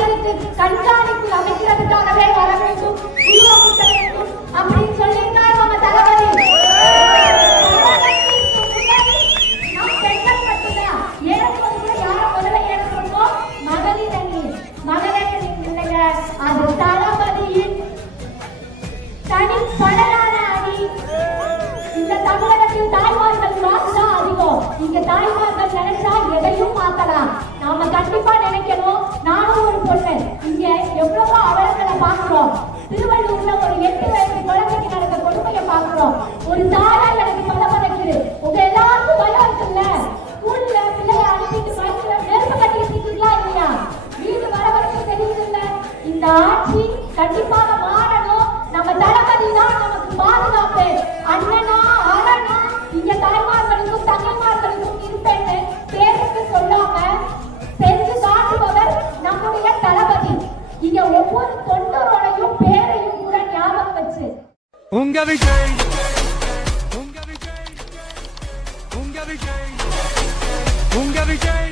மகளிருக்கு கண்காணிப்பு அமைக்கிறதுக்காகவே வர வேண்டும். குழு வேண்டும். அப்படின்னு சொல்லியிருந்தார் நம்ம தளபதி. நாம் பெண்கள் மட்டும்தான் ஏறும்போது கூட முதல்ல ஏற மகளிர் அணி மகளிர் அணி இல்லைங்க அது தளபதியின் அணி. இந்த தமிழகத்தின் தாய்மார்கள் தான் இங்க எவ்வளவோ அவலங்களை பாக்குறோம் திருவள்ளூர்ல ஒரு எட்டு வயசு குழந்தைக்கு நடந்த கொடுமையை பாக்குறோம் ஒரு தாயா எனக்கு சொல்ல பதக்குது உங்க எல்லாருக்கும் பயம் இருக்குல்ல? ஸ்கூல்ல பிள்ளைய அனுப்பிட்டு பயத்துல நெருப்பு கட்டி வச்சிருக்கீங்களா இல்லையா? வீடு வர வரைக்கும் தெரியுதுல்ல? இந்த ஆட்சி கண்டிப்பாக தொண்டரோடையும் பேரையும் கூட ஞாபகம் வச்சு. உங்க விஜய் உங்க விஜய் உங்க விஜய் உங்க விஜய்.